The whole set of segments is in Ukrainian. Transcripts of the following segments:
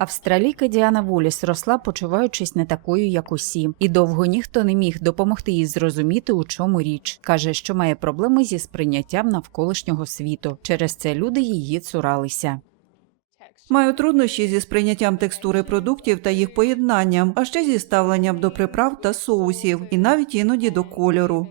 Австралійка Діана Воліс росла, почуваючись не такою, як усі, і довго ніхто не міг допомогти їй зрозуміти, у чому річ. каже, що має проблеми зі сприйняттям навколишнього світу. Через це люди її цуралися. Маю труднощі зі сприйняттям текстури продуктів та їх поєднанням, а ще зі ставленням до приправ та соусів, і навіть іноді до кольору.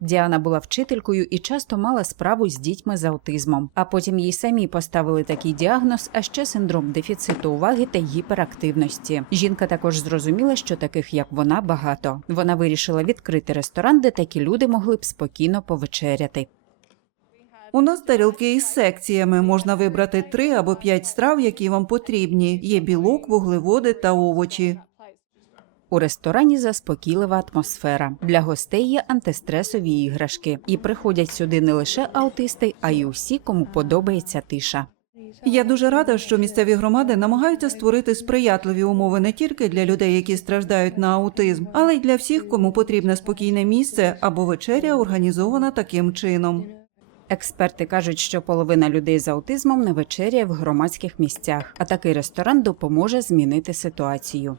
Діана була вчителькою і часто мала справу з дітьми з аутизмом. А потім їй самі поставили такий діагноз, а ще синдром дефіциту уваги та гіперактивності. Жінка також зрозуміла, що таких як вона багато. Вона вирішила відкрити ресторан, де такі люди могли б спокійно повечеряти. У нас тарілки із секціями. Можна вибрати три або п'ять страв, які вам потрібні. Є білок, вуглеводи та овочі. У ресторані заспокійлива атмосфера. Для гостей є антистресові іграшки, і приходять сюди не лише аутисти, а й усі, кому подобається тиша. Я дуже рада, що місцеві громади намагаються створити сприятливі умови не тільки для людей, які страждають на аутизм, але й для всіх, кому потрібне спокійне місце або вечеря організована таким чином. Експерти кажуть, що половина людей з аутизмом не вечеряє в громадських місцях, а такий ресторан допоможе змінити ситуацію.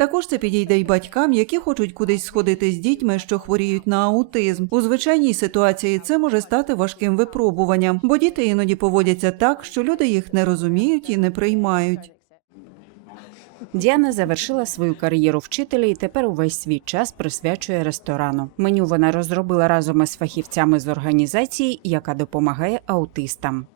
Також це підійде й батькам, які хочуть кудись сходити з дітьми, що хворіють на аутизм. У звичайній ситуації це може стати важким випробуванням, бо діти іноді поводяться так, що люди їх не розуміють і не приймають. Діана завершила свою кар'єру вчителя і тепер увесь свій час присвячує ресторану. Меню вона розробила разом із фахівцями з організації, яка допомагає аутистам.